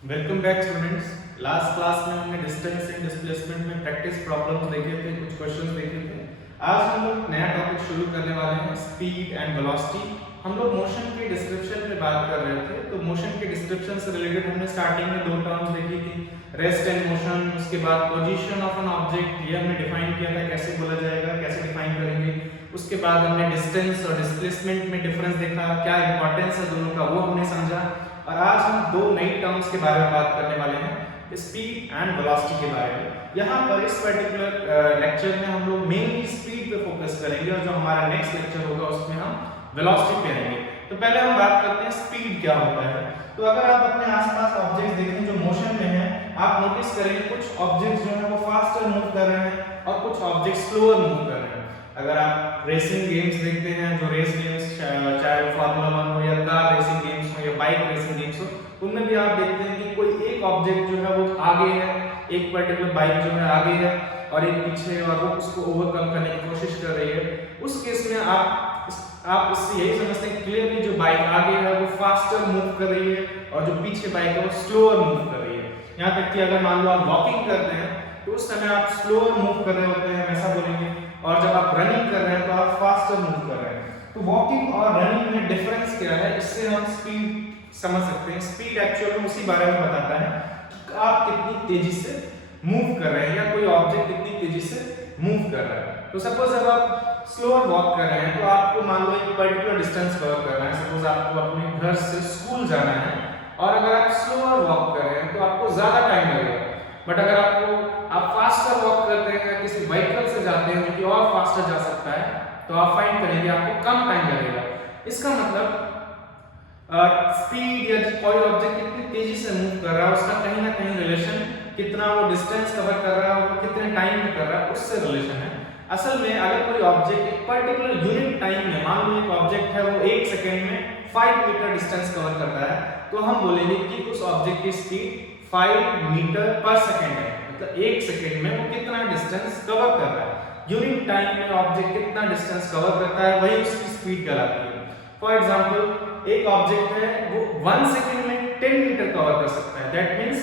Welcome back students. Last class में हमने distance and displacement में प्रैक्टिस प्रॉब्लम्स देखे थे, कुछ क्वेश्चंस देखे थे। आज हम लोग नया टॉपिक शुरू करने वाले हैं, स्पीड एंड वेलोसिटी। हम लोग मोशन के डिस्क्रिप्शन पे बात कर रहे थे, तो मोशन के डिस्क्रिप्शन से रिलेटेड हमने स्टार्टिंग में दो टर्म्स देखी थी, रेस्ट एंड मोशन। उसके बाद पोजीशन ऑफ एन ऑब्जेक्ट, ये हमने डिफाइन किया था, कैसे बोला जाएगा, कैसे डिफाइन करेंगे। उसके बाद हमने डिस्टेंस और डिस्प्लेसमेंट में डिफरेंस देखा, क्या इंपॉर्टेंस है दोनों का, वो हमने समझा। और आज हम दो नई टर्म्स के बारे में बात करने वाले हैं, स्पीड एंड वेलोसिटी के बारे में। यहाँ पर इस पर्टिकुलर लेक्चर में हम लोग मेनली स्पीड पे फोकस करेंगे और जो हमारा नेक्स्ट लेक्चर होगा उसमें हम वेलोसिटी पे आएंगे। तो पहले हम बात करते हैं स्पीड क्या होता है। तो अगर आप अपने आसपास ऑब्जेक्ट्स देखें जो मोशन में हैं, आप नोटिस करेंगे कुछ ऑब्जेक्ट्स जो है वो फास्टर मूव कर रहे हैं और कुछ ऑब्जेक्ट्स स्लोअर मूव कर रहे हैं। अगर आप रेसिंग गेम्स देखते हैं, जो रेस गेम्स चाहे फार्मूला 1 हो या कार रेसिंग गेम्स हो या बाइक रेसिंग गेम्स हो, उनमें भी आप देखते हैं कि कोई एक ऑब्जेक्ट जो है वो आगे है, एक पर्टिकुलर बाइक जो है आगे है और एक पीछे है और वो उसको ओवरकम करने की कोशिश कर रही है। उस केस में आप इससे यही समझते हैं क्लियरली जो बाइक आगे है वो फास्टर मूव कर रही है और जो पीछे बाइक है वो स्लोअर मूव कर रही है। यहाँ तक कि अगर मान लो आप वॉकिंग करते हैं तो उस समय आप स्लोअर मूव कर रहे होते हैं, ऐसा बोलेंगे, और जब आप रनिंग कर रहे हैं तो आप फास्टर मूव कर रहे हैं। तो वॉकिंग और रनिंग में डिफरेंस क्या है, इससे हम स्पीड समझ सकते हैं। स्पीड एक्चुअल में उसी बारे में बताता है कि आप कितनी तेजी से मूव कर रहे हैं या कोई ऑब्जेक्ट कितनी तेजी से मूव कर रहा है। तो सपोज अब आप स्लोअर वॉक कर रहे हैं तो आपको मान लो एक पर्टिकुलर डिस्टेंस कवर करना है, सपोज आपको अपने घर से स्कूल जाना है और अगर आप स्लोअर वॉक कर रहे हैं तो आपको ज्यादा टाइम लगेगा। बट अगर आप फास्टर वॉक करते हैं, किसी व्हीकल से जाते हैं जो कि और फास्टर जा सकता है, तो आप फाइंड करेंगे आपको कम टाइम लगेगा। इसका मतलब स्पीड या कोई ऑब्जेक्ट कितनी तेजी से मूव कर रहा है उसका कहीं ना कहीं रिलेशन, कितना वो डिस्टेंस कवर कर रहा है और कितने टाइम में कर रहा है, उससे रिलेशन है। असल में अगर कोई ऑब्जेक्ट एक पर्टिकुलर यूनिट टाइम में, मान लो एक ऑब्जेक्ट है वो 1 सेकंड में 5 मीटर डिस्टेंस कवर करता है, तो हम बोलेंगे कि उस ऑब्जेक्ट की स्पीड 5 मीटर पर सेकंड है। मतलब 1 सेकंड में वो कितना डिस्टेंस कवर कर रहा है। यूनिट टाइम में ऑब्जेक्ट कितना डिस्टेंस कवर करता है वही उसकी स्पीड कहलाती है। फॉर एग्जांपल एक ऑब्जेक्ट है वो 1 सेकंड में 10 मीटर कवर कर सकता है, दैट मींस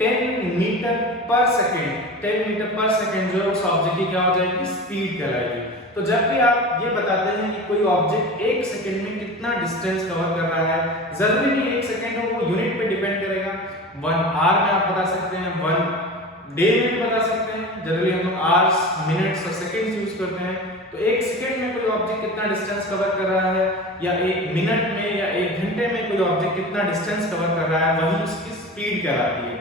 10 मीटर पर सेकंड। 10 मीटर पर सेकंड जो है उस ऑब्जेक्ट की क्या हो जाएगी, स्पीड कहलाएगी। तो जब भी आप ये बताते हैं कि कोई ऑब्जेक्ट 1 सेकंड में कितना डिस्टेंस कवर कर रहा है, जरूरी नहीं 1 सेकंड हो, वो यूनिट पे डिपेंड करेगा। 1 आवर में आप बता सकते हैं, 1 डे में भी बता सकते हैं। जनरली हम लोग आवर्स, मिनट्स और सेकंड्स यूज करते हैं। तो 1 सेकंड में कोई ऑब्जेक्ट कितना डिस्टेंस कवर कर रहा है या 1 मिनट में या 1 घंटे में कोई ऑब्जेक्ट कितना डिस्टेंस कवर कर रहा है, वही उसकी स्पीड कहलाती है।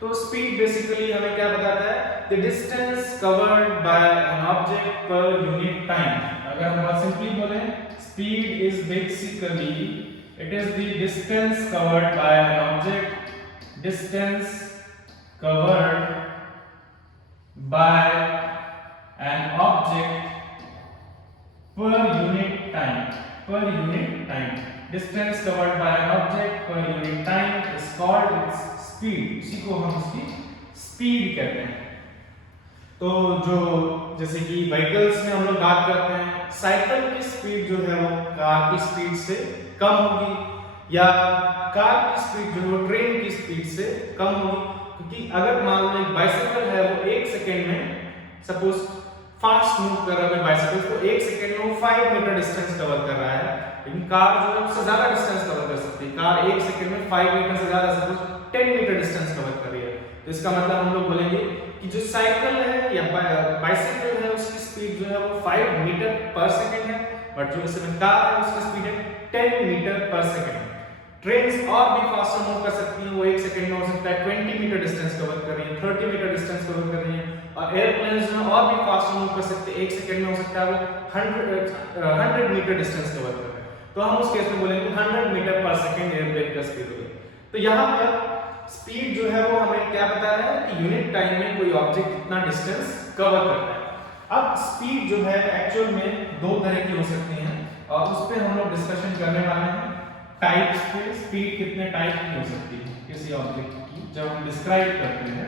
तो स्पीड बेसिकली हमें क्या बताता है, the distance covered bye an object per unit time. अगर हम बहुत सिंपली बोलें, speed is basically it is the distance covered bye an object, distance covered by an object per unit time, per unit time, distance covered by an object per unit time is called its speed। इसी को हम इसकी speed कहते हैं। तो जो जैसे कि व्हीकल्स में हम लोग बात करते हैं, साइकिल की स्पीड जो है वो कार की स्पीड से कम होगी या कार की स्पीड जो है वो ट्रेन की स्पीड से कम होगी। क्योंकि अगर मान लो एक बाइसिकल है वो 1 सेकंड में सपोज फास्ट मूव कर रहा है बाइसिकल, तो 1 सेकंड में वो 5 मीटर डिस्टेंस कवर कर रहा है, लेकिन कार जो है उससे ज्यादा डिस्टेंस कवर कर सकती है। कार 1 सेकंड में 5 मीटर से ज्यादा, सपोज 10 मीटर डिस्टेंस कवर कर रही है। तो इसका मतलब हम लोग बोलेंगे कि जो साइकिल है या बाइसिकल है उसकी स्पीड जो है वो 5 मीटर पर सेकंड है, बट जो इसमें कार है उसकी स्पीड है 10 मीटर पर सेकंड। ट्रेन्स और भी फास्टर मूव कर सकती हैं, वो 1 सेकंड में हो सकता है 20 मीटर डिस्टेंस कवर कर रही है, 30 मीटर डिस्टेंस कवर कर रही है। और एयरप्लेन्स जो और भी फास्टर मूव कर सकते हैं, 1 सेकंड में हो सकता है वो 100 मीटर डिस्टेंस कवर कर रहे हैं। तो हम उस केस में बोलेंगे 100 मीटर पर सेकंड एयरप्लेन का स्पीड होगी। तो यहाँ पर स्पीड जो है वो हमें क्या बता रहा है कि यूनिट टाइम में कोई ऑब्जेक्ट कितना डिस्टेंस कवर करता है। अब स्पीड जो है एक्चुअल में दो तरह की हो सकती है और उस पर हम लोग डिस्कशन करने वाले हैं। टाइप्स पे, स्पीड कितने टाइप की हो सकती है किसी ऑब्जेक्ट की जब हम डिस्क्राइब करते हैं।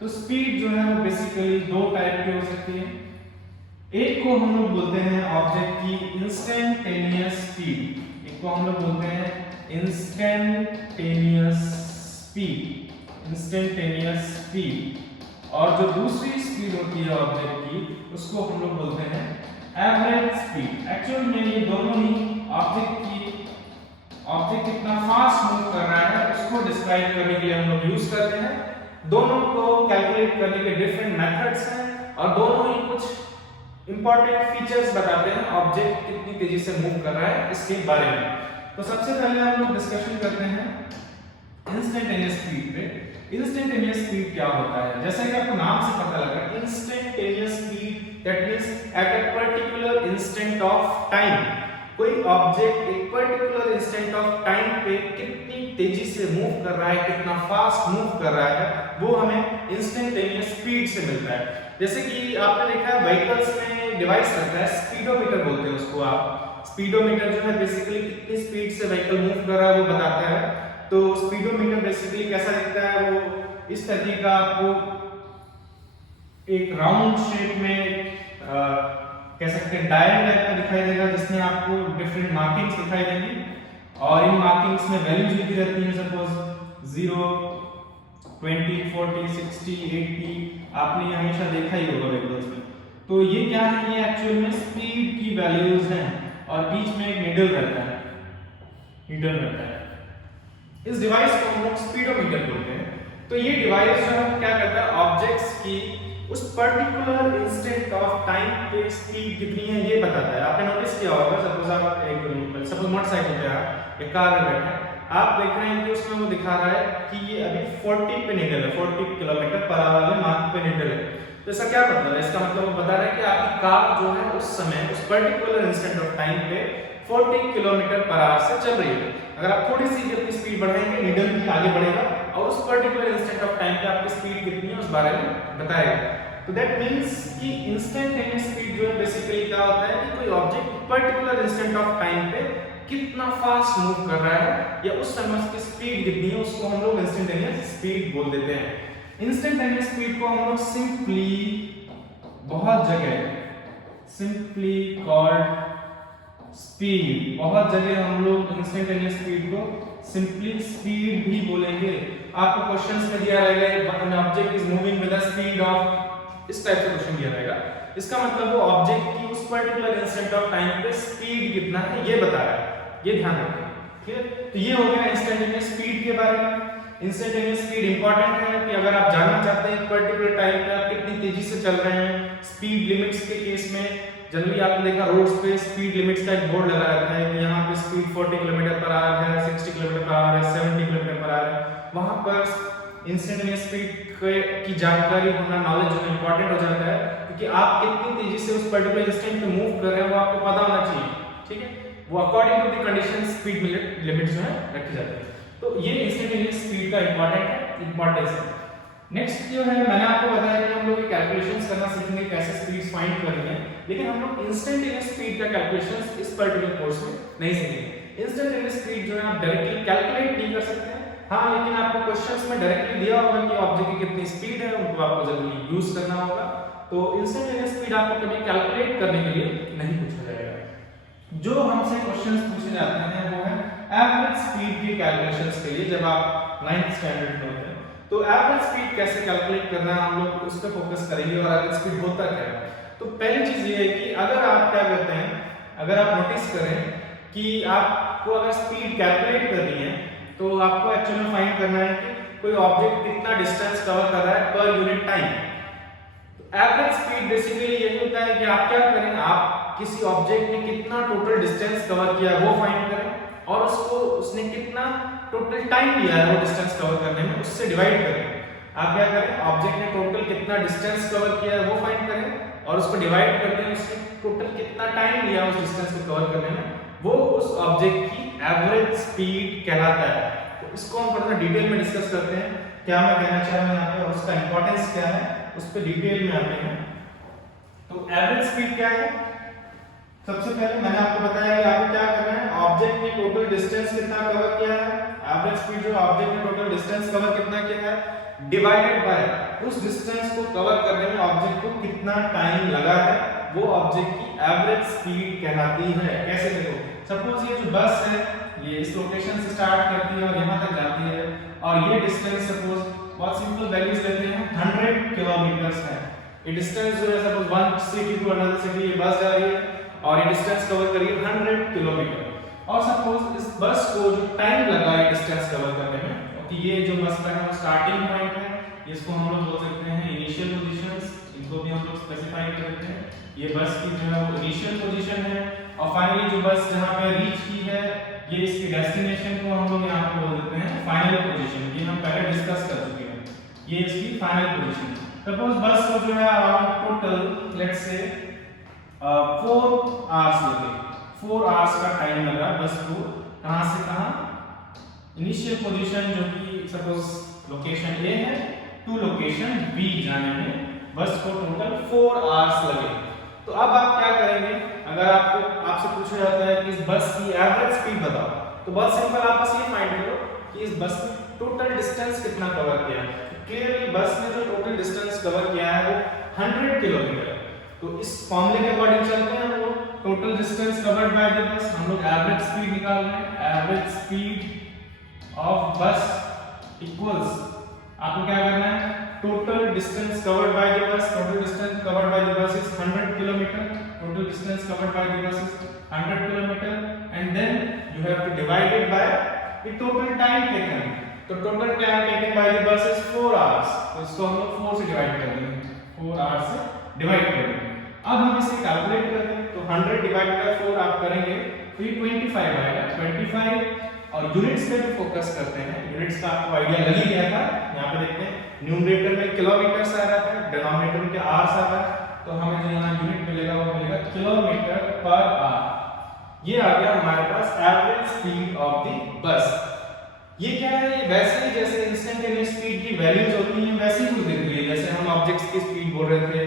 तो स्पीड जो है वो बेसिकली दो टाइप की हो सकती है। एक को हम लोग बोलते हैं ऑब्जेक्ट की इंस्टेंटेनियस स्पीड, एक को हम लोग बोलते हैं इंस्टेंटेनियस स्पीड, इंस्टेंटेनियस स्पीड, और जो दूसरी स्पीड होती है ऑब्जेक्ट की उसको हम लोग बोलते हैं एवरेज स्पीड। एक्चुअल में ये दोनों ही ऑब्जेक्ट कितना फास्ट मूव कर रहा है उसको डिस्क्राइब करने के लिए हम लोग यूज करते हैं। दोनों को कैलकुलेट करने के डिफरेंट मेथड्स हैं और दोनों ही कुछ इंपॉर्टेंट फीचर्स बताते हैं ऑब्जेक्ट कितनी तेजी से मूव कर रहा है इसके बारे में। तो सबसे पहले हम लोग डिस्कशन करते हैं इंस्टेंटेनियस स्पीड पे। इंस्टेंटेनियस स्पीड क्या होता है? जैसा कि आपको नाम से पता लगा, instantaneous speed that means at a particular instant of time. कोई ऑब्जेक्ट एक पर्टिकुलर इंस्टेंट ऑफ टाइम पे कितनी तेजी से मूव कर रहा है, कितना फास्ट मूव कर रहा है, वो हमें इंस्टेंटेनियस स्पीड से मिलता है। जैसे कि आपने देखा है व्हीकल्स में डिवाइस रहता है, स्पीडोमीटर बोलते हैं उसको आप। स्पीडोमीटर जो है बेसिकली कितनी स्पीड से व्हीकल मूव कर रहा है वो बताता है। तो स्पीडोमीटर बेसिकली कैसा दिखता है, वो इस तरीके का आपको एक राउंड शेप में कह सकते हैं डायल टाइप का दिखाई देगा, जिसमें आपको डिफरेंट मार्किंग्स दिखाई देंगी और इन मार्किंग्स में वैल्यूज लिखी रहती हैं। सपोज 0, 20, 40, 60, 80 आपने ये हमेशा देखा ही होगा व्हीकल्स में। तो ये क्या है, ये एक्चुअल में स्पीड की वैल्यूज हैं और बीच में एक नीडल रहता है, इस डिवाइस को हम लोग स्पीडोमीटर बोलते हैं। तो ये डिवाइस जो है क्या करता है, ऑब्जेक्ट्स की उस पर्टिकुलर इंस्टेंट ऑफ टाइम पे स्पीड कितनी है ये बताता है। आपने नोटिस किया होगा, सपोज मोटरसाइकिल पे आप एक कार में बैठे हैं, आप देख रहे हैं कि उसमें वो दिखा रहा है कि ये अभी 40 पे नीडल है, 40 किलोमीटर पर आवर वाले मार्क पे नीडल है। तो इसका क्या मतलब है? इसका मतलब वो बता रहा है कि आपकी कार जो है उस समय उस पर्टिकुलर इंस्टेंट ऑफ टाइम पे 40 किलोमीटर पर आवर से चल रही है। अगर आप थोड़ी सी अपनी स्पीड बढ़ाएंगे, नीडल भी आगे बढ़ेगा और उस पर्टिकुलर इंस्टेंट ऑफ टाइम पे आपकी स्पीड कितनी है उस बारे में बताएगा। तो दैट मींस कि इंस्टेंटेनियस स्पीड जो है बेसिकली क्या होता है कि कोई object particular instant of time पे कितना फास्ट मूव कर रहा है या उस समय उसकी स्पीड कितनी है, उसको हम लोग इंस्टेंटेनियस स्पीड बोल देते हैं। इंस्टेंटेनियस स्पीड को हम लोग सिंपली बहुत जगह सिंपली कॉल्ड स्पीड, बहुत जगह हम लोग इंस्टेंटेनियस स्पीड को सिंपली स्पीड भी बोलेंगे। आपको क्वेश्चंस में दिया रहेगा an object is moving with the speed of, इस टाइप से क्वेश्चन दिया रहेगा। इसका मतलब वो ऑब्जेक्ट की उस पर्टिकुलर इंस्टेंट ऑफ टाइम पे स्पीड कितना है ये बता रहा है, ये ध्यान रखें। ठीक है, तो ये हो गया इंस्टेंटेनियस स्पीड के बारे में। इंस्टेंटेनियस स्पीड इंपॉर्टेंट है कि अगर आप जानना चाहते हैं पर्टिकुलर टाइम पे आप कितनी तेजी से चल रहे हैं। स्पीड लिमिट्स के केस में जनरली आपने देखा रोड्स पे स्पीड लिमिट्स का एक बोर्ड लगा रहता है कि यहाँ पे स्पीड 40 किलोमीटर पर आवर है, 60 किलोमीटर पर आवर है, 70 किलोमीटर पर आवर है। वहां पर इंस्टेंटेनियस स्पीड की जानकारी होना, नॉलेज होना इंपॉर्टेंट हो जाता है, क्योंकि आप कितनी तेजी से उस पर्टिकुलर इंस्टेंट पे मूव कर रहे हैं वो आपको पता होना चाहिए। ठीक है, वो according to the condition speed limit जो है रखी जाती है। तो ये इंस्टेंटेनियस स्पीड का इंपॉर्टेंस है। नेक्स्ट जो है, मैंने आपको बताया कि हम लोग कैलकुलेशंस करना सीखेंगे, कैसे स्पीड्स फाइंड करनी है, लेकिन हम लोग इंस्टेंटेनियस स्पीड का कैलकुलेशंस इस पर्टिकुलर कोर्स में नहीं सीखेंगे। इंस्टेंटेनियस स्पीड जो है आप डायरेक्टली कैलकुलेट नहीं कर सकते हैं, हाँ, लेकिन आपको क्वेश्चंस में डायरेक्टली दिया होगा कि ऑब्जेक्ट की कितनी स्पीड है, उनको आपको जनरली यूज करना होगा। तो इंस्टेंटेनियस स्पीड आपको कभी कैलकुलेट करने के लिए नहीं पूछा जाएगा। जो हमसे क्वेश्चंस पूछे जाते हैं वो है एवरेज स्पीड की कैलकुलेशंस के लिए, जब आप 9th स्टैंडर्ड में होते हैं। तो एवरेज स्पीड कैसे कैलकुलेट करना है हम लोग उस पर फोकस करेंगे। और एवरेज स्पीड होता क्या है, तो पहली चीज ये है कि अगर आप क्या करते हैं, अगर आप नोटिस करें कि आपको अगर स्पीड कैलकुलेट करनी है तो आपको एक्चुअली में फाइंड करना है कि कोई ऑब्जेक्ट कितना डिस्टेंस कवर कर रहा है पर यूनिट टाइम। तो एवरेज स्पीड बेसिकली यही होता है कि आप क्या करें, आप किसी ऑब्जेक्ट ने कितना टोटल डिस्टेंस कवर किया है वो फाइंड करें और उसने कितना टोटल टाइम लिया है वो डिस्टेंस कवर करने में, उससे डिवाइड करें। आप क्या करें, ऑब्जेक्ट ने टोटल कितना डिस्टेंस कवर किया है वो फाइंड करें और उसको डिवाइड कर दें, उसने टोटल कितना टाइम लिया उस डिस्टेंस को कवर करने में, वो उस ऑब्जेक्ट की एवरेज स्पीड कहलाता है। तो इसको हम थोड़ा सा डिटेल में डिस्कस करते हैं, क्या मैं कहना चाह रहा हूं यहाँ पे और उसका इंपॉर्टेंस क्या है, उस पर डिटेल में आते हैं। तो एवरेज स्पीड क्या है, सबसे पहले मैंने आपको बताया कि आपको क्या करना है, ऑब्जेक्ट ने टोटल डिस्टेंस कितना कवर किया है, एवरेज स्पीड जो ऑब्जेक्ट ने टोटल डिस्टेंस कवर कितना किया है, डिवाइडेड बाय उस डिस्टेंस को कवर करने में ऑब्जेक्ट को कितना टाइम लगा है, वो ऑब्जेक्ट की एवरेज स्पीड कहलाती है। कैसे देखो, सपोज ये जो बस है ये इस लोकेशन से स्टार्ट करती है और यहाँ तक जाती है और ये डिस्टेंस सपोज बहुत सिंपल वैल्यूज लेते हैं 100 किलोमीटर है। ये डिस्टेंस जो है suppose one city to another city ये बस जा रही है और ये डिस्टेंस कवर कर रही है 100 किलोमीटर। और सपोज इस बस को जो टाइम लगा है डिस्टेंस कवर करने में, तो ये जो बस का है वो स्टार्टिंग पॉइंट है, इसको हम लोग बोल सकते हैं इनिशियल पोजीशंस, इनको भी हम लोग स्पेसिफाई कर देते हैं। ये बस की जो है वो इनिशियल पोजीशन है और फाइनली जो बस जहां पे रीच की है ये इसकी डेस्टिनेशन को हम लोग यहां पे बोल देते हैं फाइनल पोजीशन। ये हम पहले डिस्कस कर चुके हैं, ये इसकी फाइनल पोजीशन। सपोज बस को जो है around total let's say 4 hours लगे, 4 आवर्स का टाइम लगा बस को कहां से कहां, इनिशियल पोजीशन जो कि सपोज लोकेशन ए है टू लोकेशन बी जाने में बस को टोटल 4 आवर्स लगे। तो अब आप क्या करेंगे, अगर आपसे पूछा जाता है कि इस बस की एवरेज स्पीड बताओ, तो बहुत सिंपल आप बस ये फाइंड करो कि इस बस ने टोटल डिस्टेंस कितना कवर किया है। क्लियरली बस ने जो टोटल डिस्टेंस कवर किया है वो 100 किलोमीटर है। तो इस फॉर्मूले के अकॉर्डिंग चलते हैं हम लोग, total distance covered by the bus, हम लोग एवरेज स्पीड निकाल रहे हैं। Average speed of bus equals, आपको क्या करना है, total distance covered by the bus, total distance covered by the bus is 100 kilometre, total distance covered by the bus is 100 kilometre and then you have to divide it by the total time taken. तो total time taken by the bus is 4 hours, तो इसको हम लोग 4 से divide कर देंगे, 4 hours से divide कर देंगे। अब हम इसे कैलकुलेट करते हैं, तो 100 डिवाइड बाय 4 आप करेंगे तो ये 25 आएगा, 25। और यूनिट्स पे भी फोकस करते हैं, यूनिट्स का आपको आइडिया लग ही गया था। यहाँ पे देखते हैं न्यूमरेटर में किलोमीटर्स आ रहा है, डिनोमिनेटर में आवर्स आ रहा है, तो हमें जो यहाँ यूनिट मिलेगा वो मिलेगा किलोमीटर पर आवर। ये आ गया हमारे पास average speed of the bus. ये क्या है, ये वैसे ही जैसे इंस्टेंटेनियस स्पीड की वैल्यूज होती हैं वैसे ही कुछ दिख रही है। जैसे हम ऑब्जेक्ट्स की स्पीड बोल रहे थे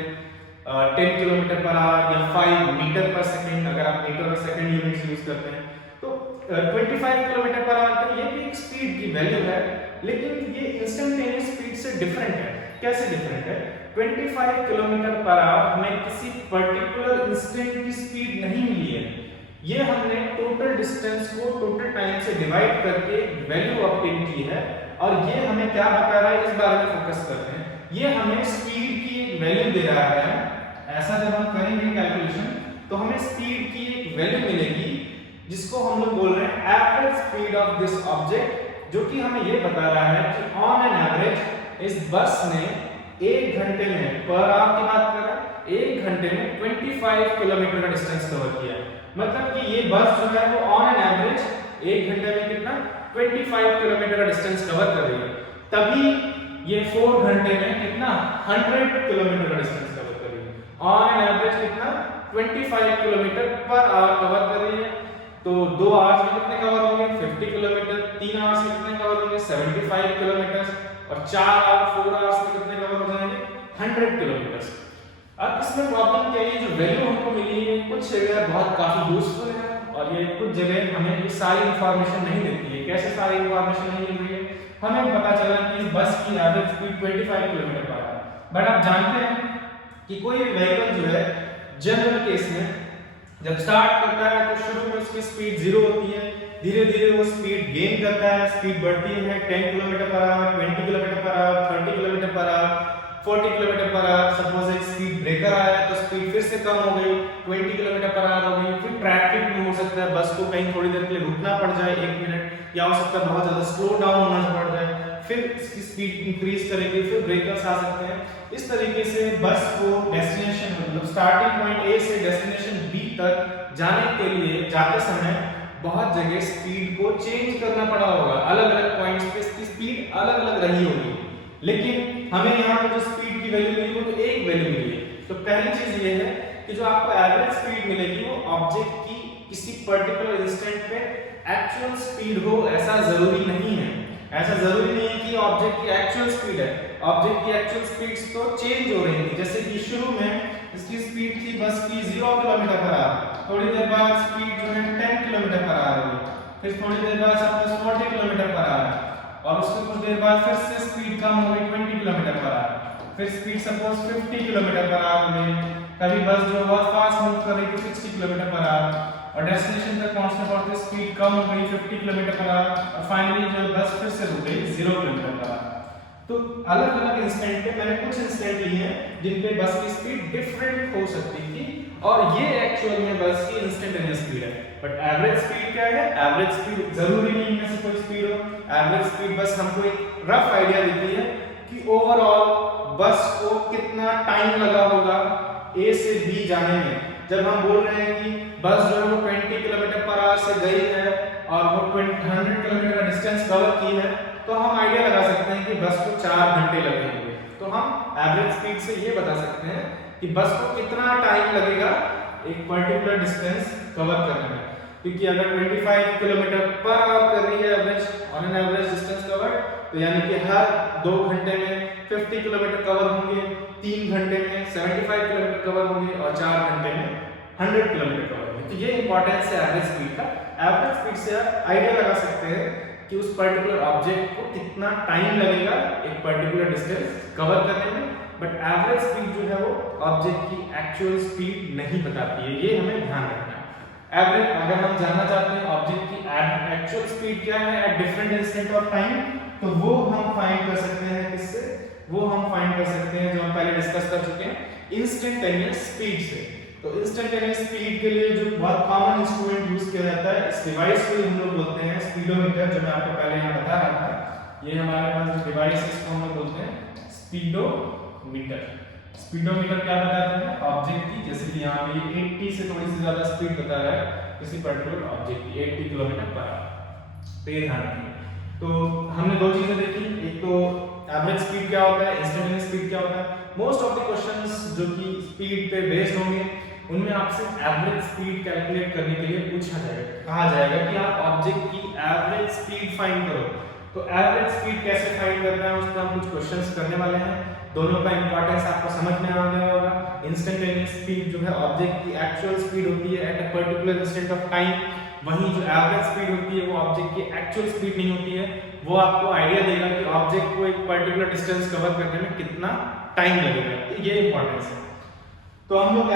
10 किलोमीटर पर आवर या 5 मीटर पर सेकंड, अगर आप मीटर और सेकंड यूनिट्स यूज करते हैं तो 25 किलोमीटर पर आवर तो ये भी एक स्पीड की वैल्यू है, लेकिन ये इंस्टेंटेनियस स्पीड से डिफरेंट है। कैसे डिफरेंट है, 25 किलोमीटर पर आवर हमें किसी पर्टिकुलर इंस्टेंट की स्पीड नहीं मिली है, ये हमने टोटल डिस्टेंस को टोटल टाइम से डिवाइड करके वैल्यू ऑब्टेन की है। और ये हमें क्या बता रहा है, इस बारे में फोकस करते हैं। ये हमें स्पीड की वैल्यू दे रहा है। ऐसा जब हम करेंगे कैलकुलेशन तो हमें स्पीड की एक वैल्यू मिलेगी जिसको हम लोग बोल रहे हैं average speed of this object, जो कि हमें ये बता रहा है कि ऑन एन एवरेज इस बस ने 1 घंटे में, पर आवर की बात कर रहा है, 1 घंटे में 25 किलोमीटर का डिस्टेंस कवर किया। मतलब कि ये बस जो है वो ऑन एन एवरेज 1 घंटे में कितना 25 किलोमीटर का डिस्टेंस कवर कर रही है। तभी ये 4 घंटे में कितना 100 किलोमीटर का डिस्टेंस कवर कर रही है। ऑन एन एवरेज कितना 25 किलोमीटर पर आवर कवर कर रही है। तो 2 आवर्स में कितने कवर होंगे 50 किलोमीटर, 3 आवर्स में कितने कवर होंगे 75 किलोमीटर और 4 आवर्स में कितने कवर हो जाएंगे 100 किलोमीटर। अब इसमें प्रॉब्लम क्या है, जो वैल्यू हमको मिली है कुछ जगह बहुत काफी यूजफुल है और ये कुछ जगह हमें ये सारी इंफॉर्मेशन नहीं देती है। कैसे सारी इंफॉर्मेशन नहीं मिल रही है, हमें पता चला कि इस बस की average speed 25 kilometre per hour, but आप जानते हैं कि कोई व्हीकल जो है जनरल केस में जब स्टार्ट करता है तो शुरू में उसकी स्पीड 0 होती है, धीरे धीरे वो स्पीड गेन करता है, स्पीड बढ़ती है 10 kilometre per hour, 20 kilometre per hour, 30 kilometre per hour, 40 kilometre per hour. Suppose एक स्पीड ब्रेकर आया तो स्पीड फिर से कम हो गई, 20 किलोमीटर पर आवर हो गई। फिर ट्रैफिक में हो सकता है बस को कहीं थोड़ी देर के लिए रुकना पड़ जाए, 1 मिनट, या हो सकता है बहुत ज्यादा स्लो डाउन होना पड़ जाए, फिर इसकी स्पीड इंक्रीज करेगी, फिर ब्रेकर्स आ सकते हैं। इस तरीके से बस को डेस्टिनेशन मतलब स्टार्टिंग पॉइंट ए से डेस्टिनेशन बी तक जाने के लिए जाते समय बहुत जगह स्पीड को चेंज करना पड़ा होगा, अलग अलग पॉइंट्स पे इसकी स्पीड अलग अलग रही होगी, लेकिन हमें यहाँ पर जो स्पीड की वैल्यू मिली वो तो एक वैल्यू मिली है। तो पहली चीज ये है कि जो आपको एवरेज स्पीड मिलेगी वो ऑब्जेक्ट की किसी पर्टिकुलर इंस्टेंट पे एक्चुअल स्पीड हो ऐसा जरूरी नहीं है। ऐसा जरूरी नहीं है कि ऑब्जेक्ट की एक्चुअल स्पीड है, ऑब्जेक्ट की एक्चुअल स्पीड्स तो चेंज हो रही थी। जैसे कि शुरू में इसकी स्पीड थी बस की 0 किलोमीटर पर आवर, थोड़ी देर बाद स्पीड जो है 10 किलोमीटर पर आवर हुई, फिर थोड़ी देर बाद सपोज 40 किलोमीटर पर आवर, और उसके कुछ देर बाद फिर से स्पीड कम हो गई 20 किलोमीटर पर आवर, फिर speed suppose 50 kilometre per hour हो गई। कभी बस जो बहुत फास्ट मूव कर रही थी 60 किलोमीटर पर आवर, और डेस्टिनेशन तक पहुंचने पर स्पीड कम हो गई 50 किलोमीटर पर आवर और फाइनली जो बस फिर से रुक गई 0 किलोमीटर पर आवर। तो अलग अलग इंस्टेंट पे मैंने कुछ इंस्टेंट लिए हैं जिन पे बस की स्पीड डिफरेंट हो सकती थी और ये एक्चुअल में बस की इंस्टेंटेनियस स्पीड है। बट एवरेज स्पीड क्या है? एवरेज स्पीड जरूरी नहीं है कि कोई स्पीड हो, एवरेज स्पीड बस हमको एक रफ आइडिया देती है कि ओवरऑल बस को कितना टाइम लगा होगा ए से बी जाने में। जब हम बोल रहे हैं कि बस जो है वो 20 किलोमीटर पर आवर से गई है और वो 100 किलोमीटर का डिस्टेंस कवर की है तो हम आइडिया लगा सकते हैं कि बस को 4 घंटे लगेंगे। तो हम एवरेज स्पीड से ये बता सकते हैं कि बस को कितना टाइम लगेगा एक पर्टिकुलर डिस्टेंस कवर करने में। क्योंकि अगर 25 किलोमीटर पर आवर कर रही है average on an average distance cover तो यानी कि हर 2 घंटे में 50 किलोमीटर कवर होंगे, 3 घंटे में 75 किलोमीटर कवर होंगे और 4 घंटे में 100 किलोमीटर कवर होंगे। तो ये इंपॉर्टेंस है एवरेज स्पीड का। एवरेज स्पीड से आप आइडिया लगा सकते हैं कि उस पर्टिकुलर ऑब्जेक्ट को कितना टाइम लगेगा एक पर्टिकुलर डिस्टेंस कवर करने में। बट एवरेज स्पीड जो है वो ऑब्जेक्ट की एक्चुअल स्पीड नहीं बताती है, ये हमें ध्यान रखना है। एवरेज अगर हम जानना चाहते हैं ऑब्जेक्ट की एक्चुअल स्पीड क्या है at different instant of time तो वो हम फाइंड कर सकते हैं किससे? वो हम फाइंड कर सकते हैं जो हम पहले डिस्कस कर चुके हैं इंस्टेंटेनियस स्पीड से। तो इंस्टेंटेनियस स्पीड के लिए जो बहुत कॉमन इंस्ट्रूमेंट यूज किया जाता है इस डिवाइस को हम लोग बोलते हैं स्पीडोमीटर, जो मैं आपको पहले यहाँ बता रहा था। ये हमारे पास जो डिवाइस है इसको हम लोग बोलते हैं स्पीडोमीटर। स्पीडोमीटर क्या बताता है? ऑब्जेक्ट की, जैसे कि यहाँ पे 80 से थोड़ी सी ज्यादा स्पीड बता रहा है किसी पर्टिकुलर ऑब्जेक्ट की 80 किलोमीटर पर आवर। तो ये ध्यान रखिए। तो हमने दो चीजें देखी, एक तो एवरेज स्पीड क्या होता है, इंस्टेंटेनियस स्पीड क्या होता है। मोस्ट ऑफ द क्वेश्चंस जो कि स्पीड पे बेस्ड होंगे उनमें आपसे एवरेज स्पीड कैलकुलेट करने के लिए पूछा जाएगा, कहा जाएगा कि आप ऑब्जेक्ट की एवरेज स्पीड फाइंड करो। तो एवरेज स्पीड कैसे फाइंड करना है उस पर हम कुछ क्वेश्चंस करने वाले हैं। दोनों का इंपॉर्टेंस आपको समझ में आ गया होगा। इंस्टेंटेनियस स्पीड जो है ऑब्जेक्ट की एक्चुअल स्पीड होती है at a particular instant of time, वहीं जो एवरेज स्पीड होती है वो ऑब्जेक्ट की एक्चुअल स्पीड नहीं होती है, वो आपको आइडिया देगा कि ऑब्जेक्ट को एक पर्टिकुलर डिस्टेंस कवर करने में कितना टाइम लगेगा। ये इंपॉर्टेंस है। तो हम लोग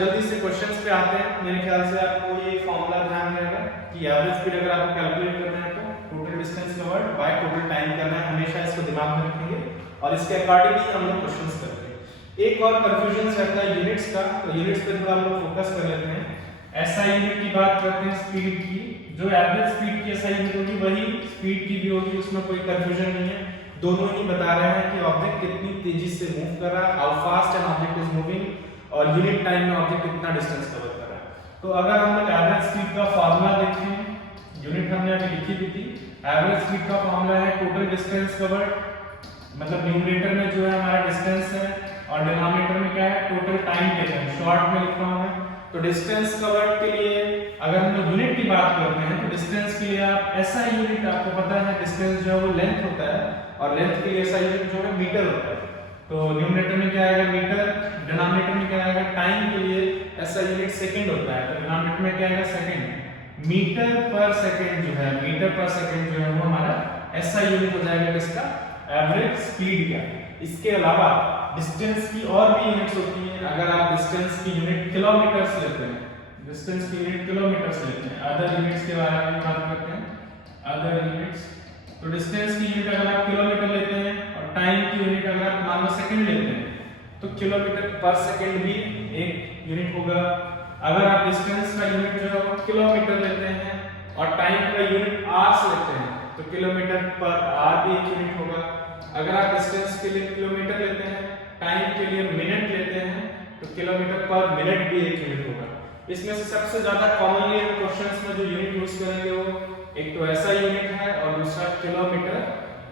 जल्दी से क्वेश्चंस पे आते हैं। मेरे ख्याल से आपको ये फॉर्मूला ध्यान रहेगा कि एवरेज स्पीड अगर आपको कैलकुलेट करना है तो total distance covered bye total time करना है, हमेशा इसको दिमाग में रखेंगे और इसके अकॉर्डिंग ही हम लोग क्वेश्चंस करते हैं। एक और कंफ्यूजन रहता है यूनिट्स का, तो यूनिट्स पे थोड़ा हम लोग फोकस कर लेते हैं। एसआई यूनिट की बात करते हैं स्पीड की, जो एवरेज स्पीड की एसआई यूनिट होगी वही स्पीड की भी होगी, उसमें कोई कंफ्यूजन नहीं है। दोनों ही बता रहे हैं कि ऑब्जेक्ट कितनी तेजी से मूव कर रहा है, how fast an object is moving, और यूनिट टाइम में ऑब्जेक्ट कितना डिस्टेंस कवर कर रहा है। तो अगर हम लोग एवरेज स्पीड का फार्मूला देखें, यूनिट हमने अभी लिखी भी थी। एवरेज स्पीड का फार्मूला है टोटल डिस्टेंस कवर्ड, मतलब न्यूमरेटर में जो है हमारा डिस्टेंस है और डिनोमिनेटर में क्या है टोटल टाइम टेकन, शॉर्ट में लिख रहा हूं मैं। तो डिस्टेंस कवर्ड के लिए अगर हम लोग यूनिट की बात करते हैं तो डिस्टेंस के लिए आप एसआई यूनिट, आपको पता है डिस्टेंस जो है वो लेंथ होता है और लेंथ के लिए एसआई यूनिट जो है मीटर होता है। तो न्यूमरेटर में क्या आएगा मीटर, डिनोमिनेटर में क्या आएगा टाइम के लिए एसआई यूनिट सेकंड होता है, तो डिनोमिनेटर में क्या आएगा सेकंड। मीटर पर सेकंड जो है, मीटर पर सेकंड जो है वो हमारा एसआई यूनिट हो जाएगा किसका, एवरेज स्पीड का। इसके अलावा डिस्टेंस की और भी यूनिट्स होती हैं। अगर आप डिस्टेंस की यूनिट किलोमीटर से लेते हैं, डिस्टेंस की यूनिट किलोमीटर से लेते हैं, अदर यूनिट्स के बारे में बात करते हैं, अदर यूनिट्स। तो डिस्टेंस की यूनिट अगर आप किलोमीटर लेते हैं और टाइम की यूनिट अगर आप मान लो सेकंड लेते हैं तो किलोमीटर पर सेकंड भी एक यूनिट होगा। अगर आप डिस्टेंस का यूनिट जो है किलोमीटर लेते हैं और टाइम का यूनिट आवर्स लेते हैं तो किलोमीटर पर आवर भी एक यूनिट होगा। अगर आप डिस्टेंस के लिए किलोमीटर लेते हैं, टाइम के लिए मिनट लेते हैं तो किलोमीटर पर मिनट भी एक यूनिट होगा। इसमें से सबसे ज्यादा कॉमनली हम क्वेश्चंस में जो यूनिट यूज करेंगे वो एक तो ऐसा यूनिट है और दूसरा किलोमीटर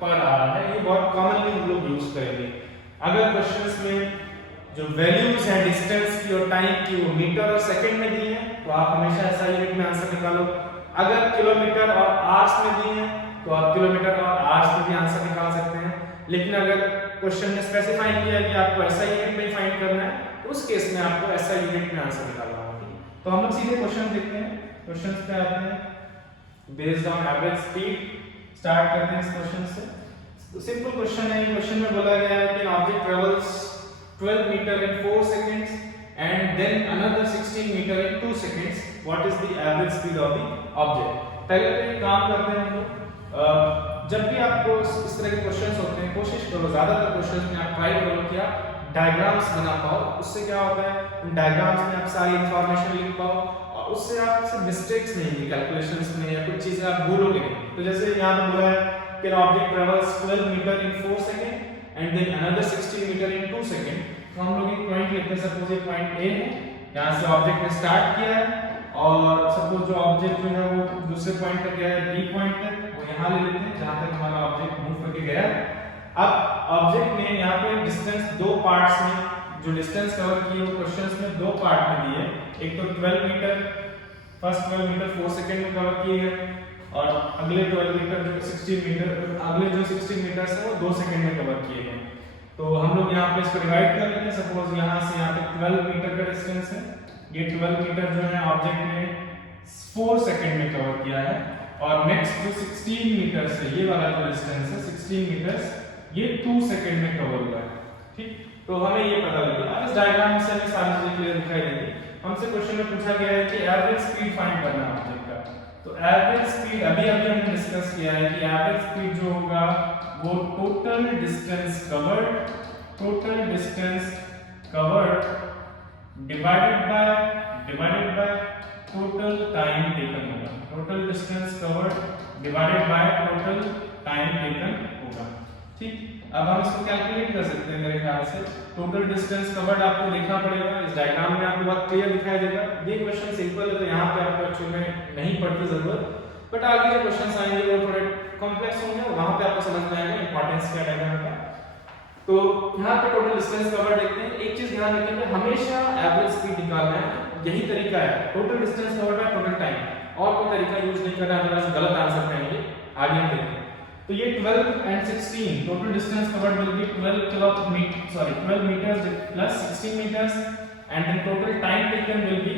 पर आवर है। ये बहुत कॉमनली हम लोग यूज करेंगे। अगर क्वेश्चंस में जो वैल्यूज हैं डिस्टेंस की और टाइम की वो मीटर और सेकंड में दी है तो आप हमेशा ऐसा यूनिट में आंसर निकालो। अगर किलोमीटर और आवर्स में दी है तो आप किलोमीटर और आवर्स में भी आंसर निकाल सकते हैं। लेकिन अगर क्वेश्चन में स्पेसिफाई किया है कि आपको ऐसा यूनिट में फाइंड करना है तो उस केस में आपको ऐसा यूनिट में आंसर निकालना होगा। तो हम लोग सीधे क्वेश्चन देखते हैं। क्वेश्चंस पे आते हैं। Based on average speed start करते हैं इस क्वेश्चन से। तो सिंपल क्वेश्चन है। क्वेश्चन में बोला गया है कि object travels 12 metre in 4 seconds and then another 16 meter in 2 seconds. What is the average speed of the object? पहले तो ये काम करते हैं हम लोग। जब भी आपको इस तरह के क्वेश्चंस होते हैं, कोशिश करो ज्यादातर क्वेश्चंस में आप ट्राई करो कि आप डायग्राम्स बना पाओ। उससे क्या होता है, उन डायग्राम्स में आप सारी इंफॉर्मेशन लिख पाओ और उससे आपसे मिस्टेक्स नहीं होंगी कैलकुलेशंस में, या कुछ चीजें आप भूलोगे नहीं। तो जैसे यहाँ पे बोला है कि object travels 12 metre in 4 second and then another 16 metre in 2 second. तो हम लोग एक पॉइंट लेते हैं, सपोज ये पॉइंट ए है, यहाँ से ऑब्जेक्ट ने स्टार्ट किया है और सपोज जो ऑब्जेक्ट जो है वो दूसरे पॉइंट तक गया है, बी पॉइंट तक, वो यहाँ ले लेते हैं जहाँ तक हमारा ऑब्जेक्ट मूव करके गया है। अब ऑब्जेक्ट ने यहाँ पे डिस्टेंस दो पार्ट्स में जो डिस्टेंस कवर किए वो क्वेश्चंस में दो पार्ट में दिए। एक तो 12 मीटर, फर्स्ट 12 मीटर 4 सेकंड में कवर किए गए और अगले 12 मीटर जो 16 मीटर, अगले जो 16 मीटर है वो 2 सेकंड में कवर किए गए। तो हम लोग यहाँ पे इसको डिवाइड कर लेते हैं। सपोज यहाँ से यहाँ पे 12 मीटर का डिस्टेंस है, ये 12 मीटर जो है ऑब्जेक्ट ने 4 सेकंड में कवर किया है और नेक्स्ट जो 16 मीटर है, ये वाला जो डिस्टेंस है 16 मीटर, ये 2 सेकंड में कवर हुआ है। ठीक, तो हमें ये पता लग गया। अब इस डायग्राम से हमें सारी चीजें क्लियर दिखाई देंगी। हमसे क्वेश्चन में पूछा गया है कि एवरेज स्पीड फाइंड करना है ऑब्जेक्ट का। तो एवरेज स्पीड अभी हमने डिस्कस किया है कि एवरेज स्पीड जो होगा वो total distance covered divided by total time taken होगा। Total distance covered divided by total time taken होगा। ठीक, अब हम इसको कैलकुलेट कर सकते हैं। मेरे ख्याल से टोटल डिस्टेंस कवर्ड आपको लिखना पड़ेगा, इस डायग्राम में आपको बहुत क्लियर दिखाई देगा। ये क्वेश्चन सिंपल है तो यहाँ पे आपको एक्चुअली में नहीं पड़ती जरूरत, बट आगे जो क्वेश्चंस आएंगे वो थोड़े कॉम्प्लेक्स होंगे, वहां पे आपको समझ में आएगा इंपॉर्टेंस क्या डायग्राम का। तो यहाँ पे टोटल डिस्टेंस कवर्ड देखते हैं। एक चीज ध्यान रखिए, हमेशा एवरेज स्पीड निकालना है, यही तरीका है। Total distance covered bye total time, और कोई तरीका यूज नहीं करना, अदरवाइज गलत आंसर पाएंगे। आगे हम देखते हैं। तो ये 12 and 16 total distance covered will be 12 meters plus 16 meters, and then total time taken will be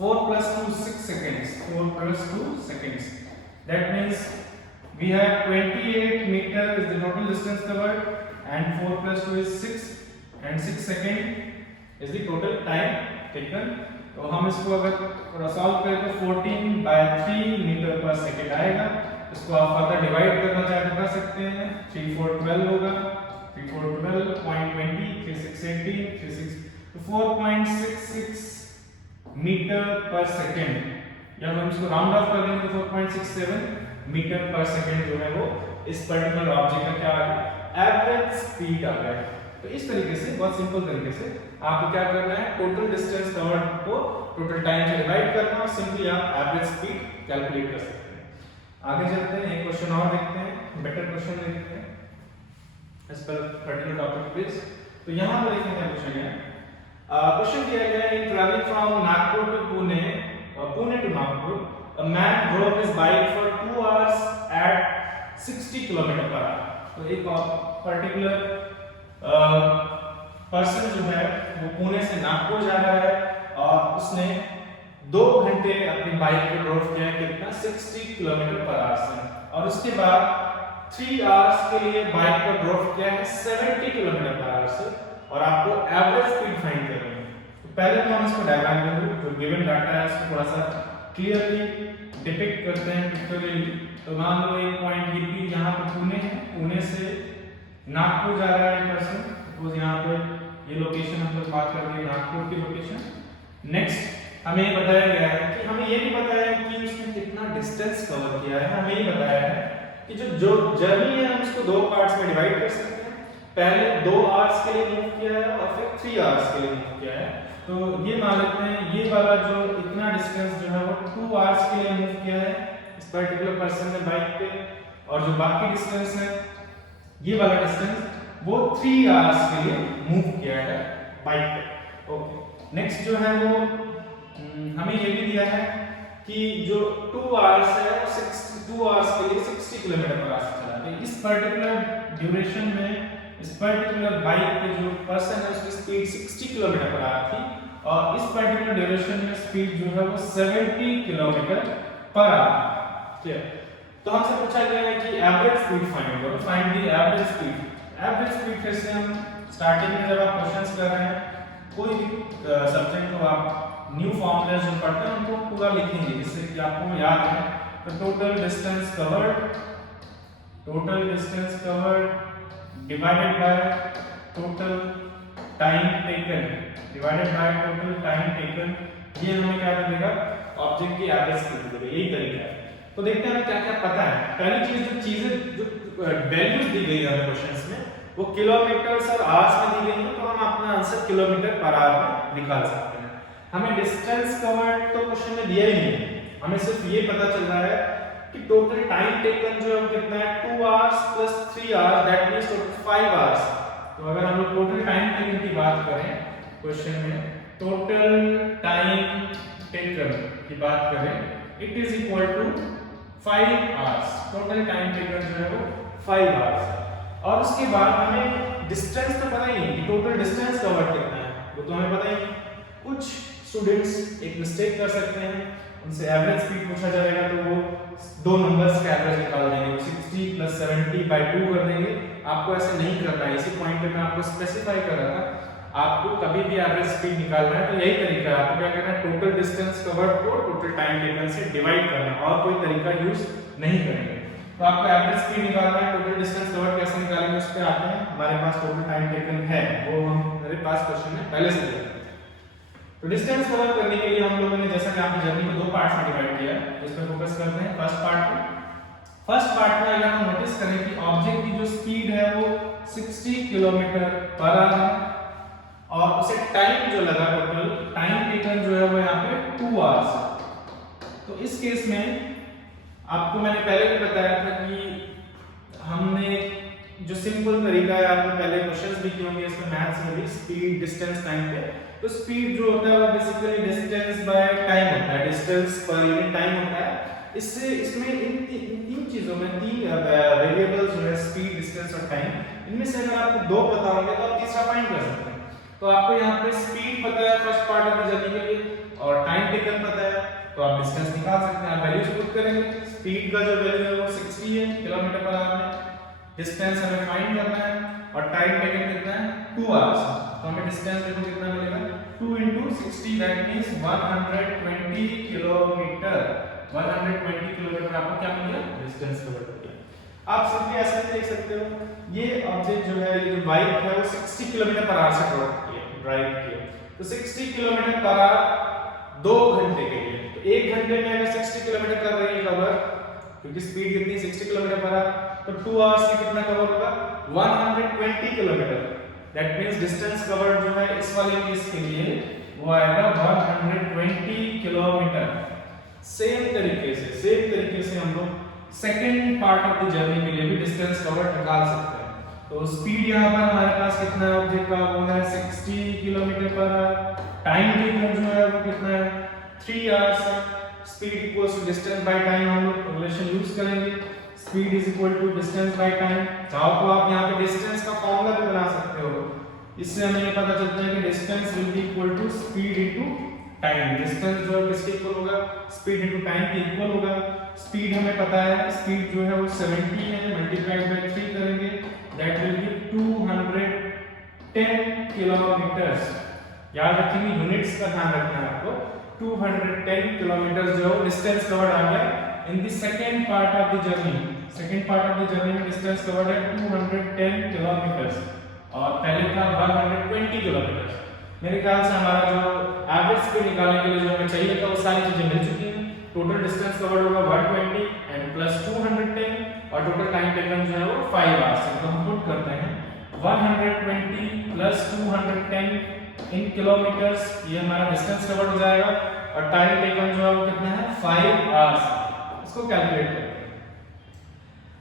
4 plus 2 6 seconds. 4 plus 2 seconds. That means we have 28 meter is the total distance covered, and 4 plus 2 is 6, and 6 second is the total time taken. तो हम इसको अगर थोड़ा solve करें तो 14/3 metre पर second आएगा। इसको आप फर्दर डिवाइड करना चाहे तो कर सकते हैं। 3 4 12 होगा, 3 4 12 0.20, 3 6 18, 3 6 तो 4.66 मीटर पर सेकंड, या हम इसको राउंड ऑफ कर दें तो 4.67 मीटर पर सेकंड जो है वो इस पर्टिकुलर ऑब्जेक्ट का क्या आ गया, एवरेज स्पीड आ गया। तो इस तरीके से, बहुत सिंपल तरीके से आपको क्या करना है, टोटल डिस्टेंस कवर्ड को टोटल टाइम से डिवाइड करना और सिंपली आप एवरेज स्पीड कैलकुलेट कर सकते हैं। आगे चलते हैं, एक क्वेश्चन और देखते हैं, बेटर क्वेश्चन देखते हैं इस पर पर्टिकुलर टॉपिक पे। तो यहाँ पर देखते हैं क्या पूछा गया है। क्वेश्चन दिया गया है, travelling from Nagpur to Pune to Nagpur, a man drove his bike for 2 hours at 60 km per hour। तो एक पर्टिकुलर पर्सन जो है वो पुणे से नागपुर जा रहा है और उसने 2 घंटे अपनी बाइक पे ड्राइव किया है, कितना 60 किलोमीटर पर आवर से, और उसके बाद 3 आवर्स के लिए बाइक पे ड्राइव किया है 70 किलोमीटर पर आवर से, और आपको एवरेज स्पीड फाइंड करनी है। तो पहले तो हम इसको डायग्राम में जो गिवन डाटा है उसको थोड़ा सा क्लियरली डिपिक्ट करते हैं पिक्टोरियली। तो मान लो एक पॉइंट ये यहाँ पे पुणे है, पुणे से नागपुर जा रहा है पर्सन, सपोज यहाँ पे ये लोकेशन हम लोग बात कर रहे हैं नागपुर की लोकेशन। नेक्स्ट हमें ये बताया गया है कि हमें ये भी बताया है कि उसने कितना डिस्टेंस कवर किया है। हमें ये बताया है कि जो जर्नी है हम उसको 2 पार्ट्स में डिवाइड कर सकते हैं। पहले 2 आवर्स के लिए मूव किया है और फिर 3 आवर्स के लिए मूव किया है। तो ये मान लेते हैं ये वाला जो इतना डिस्टेंस जो है वो 2 आवर्स के लिए मूव किया है इस पर्टिकुलर पर्सन ने बाइक पे, और जो बाकी डिस्टेंस है ये वाला डिस्टेंस वो 3 आवर्स के लिए मूव किया है बाइक पे। ओके, नेक्स्ट जो है वो हमें ये भी दिया है कि जो 2 आवर्स है 2 आवर्स के लिए 60 किलोमीटर पर आवर चला है। इस पर्टिकुलर ड्यूरेशन में इस पर्टिकुलर बाइक पे जो पर्सन है उसकी स्पीड 60 किलोमीटर पर आवर थी, और इस पर्टिकुलर ड्यूरेशन में स्पीड जो है वो 70 किलोमीटर पर आवर। क्लियर? तो हमसे पूछा गया है कि एवरेज स्पीड फाइंड करो, find the average speed. Average speed फिर से हम स्टार्टिंग में जब आप क्वेश्चंस कर रहे हैं कोई भी सब्जेक्ट को आप न्यू फॉर्मूलाज जो पढ़ते हैं उनको पूरा लिखेंगे जिससे कि आपको याद है। तो total distance covered divided by total time taken ये हमें क्या मिलेगा, ऑब्जेक्ट की एवरेज स्पीड मिलेगा। यही तरीका है। तो देखते हैं हमें क्या क्या पता है। पहली चीज जो वैल्यूज दी गई है क्वेश्चंस में वो किलोमीटर्स और आवर्स में दी गई है, तो हम अपना आंसर किलोमीटर पर आवर में निकाल सकते हैं। हमें डिस्टेंस कवर्ड तो क्वेश्चन में दिया ही नहीं है, हमें सिर्फ ये पता चल रहा है कि टोटल टाइम टेकन जो है कितना है 2 hours plus 3 hours, that means total 5 hours. तो अगर हम लोग टोटल टाइम टेकन की बात करें क्वेश्चन में, टोटल टाइम टेकन की बात करें it is equal to 5 hours. Total time taken जो है वो 5 आवर्स। और उसके बाद हमें डिस्टेंस तो पता ही नहीं कि टोटल डिस्टेंस कवर कितना है, वो तो हमें पता ही नहीं। कुछ स्टूडेंट्स एक मिस्टेक कर सकते हैं, उनसे एवरेज स्पीड पूछा जाएगा तो वो दो नंबर्स का एवरेज निकाल देंगे, 60 प्लस 70 बाय 2 कर देंगे। आपको ऐसे नहीं करना है। इसी पॉइंट पे मैं आपको स्पेसिफाई कर रहा था, आपको कभी भी एवरेज स्पीड निकालना है तो यही तरीका है। आपको क्या करना है, टोटल डिस्टेंस कवर्ड को टोटल टाइम टेकन से डिवाइड करना, और कोई तरीका यूज नहीं करेंगे। तो आपको एवरेज स्पीड निकालना है, टोटल डिस्टेंस कवर्ड कैसे निकालेंगे उस पे आते हैं। हमारे पास टोटल टाइम टेकन है, वो हम मेरे पास क्वेश्चन में पहले से है। तो डिस्टेंस कवर करने के लिए हम लोगों ने जैसा कि आपकी जर्नी को 2 पार्ट्स में डिवाइड किया है, इस पे फोकस करते हैं। फर्स्ट पार्ट में अगर हम नोटिस करें कि ऑब्जेक्ट की जो स्पीड है वो 60 किलोमीटर पर आवर है और उसे टाइम जो लगा टोटल टाइम टेकन जो है वो यहाँ पे 2 आवर्स है। तो इस केस में आपको मैंने पहले भी बताया था कि हमने जो सिंपल तरीका है, आपने पहले क्वेश्चंस भी किए होंगे इसमें मैथ्स में भी, स्पीड डिस्टेंस टाइम पे। तो स्पीड जो होता है वो बेसिकली डिस्टेंस बाय टाइम होता है, डिस्टेंस पर यूनिट टाइम होता है। इससे इसमें इन तीन चीजों में 3 वेरिएबल्स जो है स्पीड, डिस्टेंस और टाइम, इनमें से अगर आपको 2 पता होंगे तो आप तीसरा फाइंड कर सकते हैं। तो आपको यहाँ पे स्पीड पता है first part of the journey के लिए और टाइम टेकन पता है, तो आप डिस्टेंस निकाल सकते हैं। आप वैल्यूज पुट करेंगे, स्पीड का जो वैल्यू है वो 60 है किलोमीटर पर आवर में, डिस्टेंस हमें फाइंड करना है और टाइम टेकन कितना है 2 आवर्स। तो हमें डिस्टेंस देखो कितना मिलेगा 2 * 60, दैट मींस 120 किलोमीटर। 120 किलोमीटर आपको क्या मिल गया, डिस्टेंस कवर कर दिया। आप सिंपली ऐसे देख सकते हो, ये ऑब्जेक्ट जो है, ये जो बाइक है वो 60 किलोमीटर पर आवर से ड्राइव किया, तो 60 किलोमीटर पर आवर 2 घंटे के लिए। तो 1 घंटे में अगर 60 किलोमीटर कर रही है कवर, क्योंकि स्पीड कितनी 60 किलोमीटर पर आवर, तो 2 आवर्स में कितना कवर होगा 120 kilometre. That means distance covered जो है इस वाले केस के लिए वो आएगा 120 किलोमीटर। सेम तरीके से हम लोग second part of the journey के लिए भी डिस्टेंस कवर्ड निकाल सकते हैं। तो स्पीड यहाँ पर हमारे पास कितना है ऑब्जेक्ट का, वो है 60 kilometre per hour. Time taken जो है वो कितना है 3 आवर्स है। Speed equals to distance by time, हम लोग रिलेशन यूज करेंगे, speed is equal to distance by time. चाहो तो आप यहाँ पे डिस्टेंस का फॉर्मूला भी बना सकते हो, इससे हमें ये पता चलता है कि distance will be equal to speed into time. Distance जो है किसके इक्वल होगा, स्पीड इनटू टाइम के इक्वल होगा। स्पीड हमें पता है, स्पीड जो है वो 70 है, मल्टीप्लाइड बाय 3 करेंगे, दैट विल बी 210 किलोमीटर्स। याद रखेंगे, यूनिट्स का ध्यान रखना है आपको। 210 किलोमीटर जो डिस्टेंस कवर्ड आ गया in the second part of the journey. Second part of the journey में डिस्टेंस कवर्ड है 210 किलोमीटर्स और पहले था 120 किलोमीटर। मेरे ख्याल से हमारा जो एवरेज स्पीड निकालने के लिए जो हमें चाहिए था वो सारी चीजें मिल चुकी हैं। टोटल डिस्टेंस कवर्ड होगा 120 एंड प्लस 210 और टोटल टाइम टेकन जो है वो 5 आवर्स है। तो हम पुट करते हैं 120 प्लस 210 इन किलोमीटर्स, ये हमारा डिस्टेंस कवर्ड हो जाएगा और टाइम टेकन जो है वो कितना है 5 आवर्स। इसको कैलकुलेट करते हैं।